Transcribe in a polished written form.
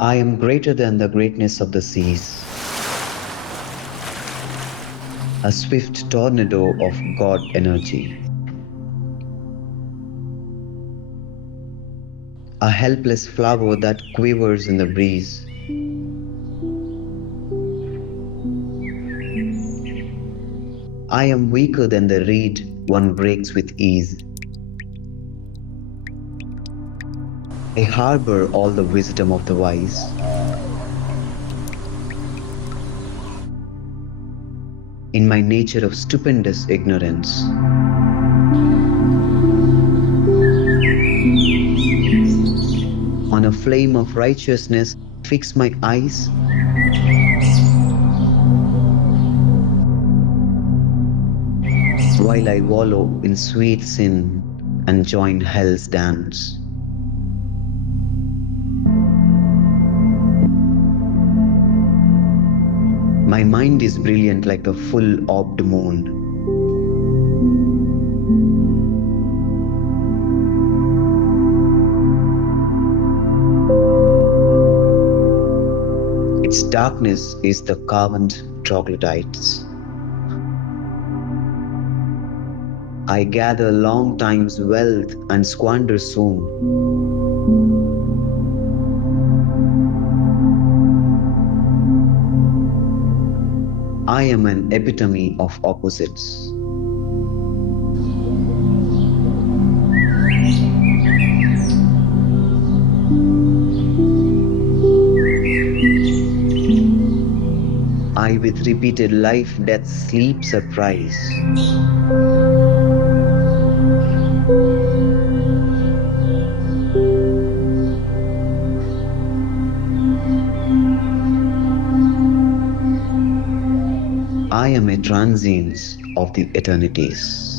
I am greater than the greatness of the seas, a swift tornado of God energy, a helpless flower that quivers in the breeze. I am weaker than the reed one breaks with ease. I harbor all the wisdom of the wise. In my nature of stupendous ignorance, on a flame of righteousness, fix my eyes. While I wallow in sweet sin and join hell's dance. My mind is brilliant like the full-orbed moon. Its darkness is the carved troglodytes. I gather long time's wealth and squander soon. I am an epitome of opposites. I with repeated life, death, sleep, surprise. I am a transience of the eternities.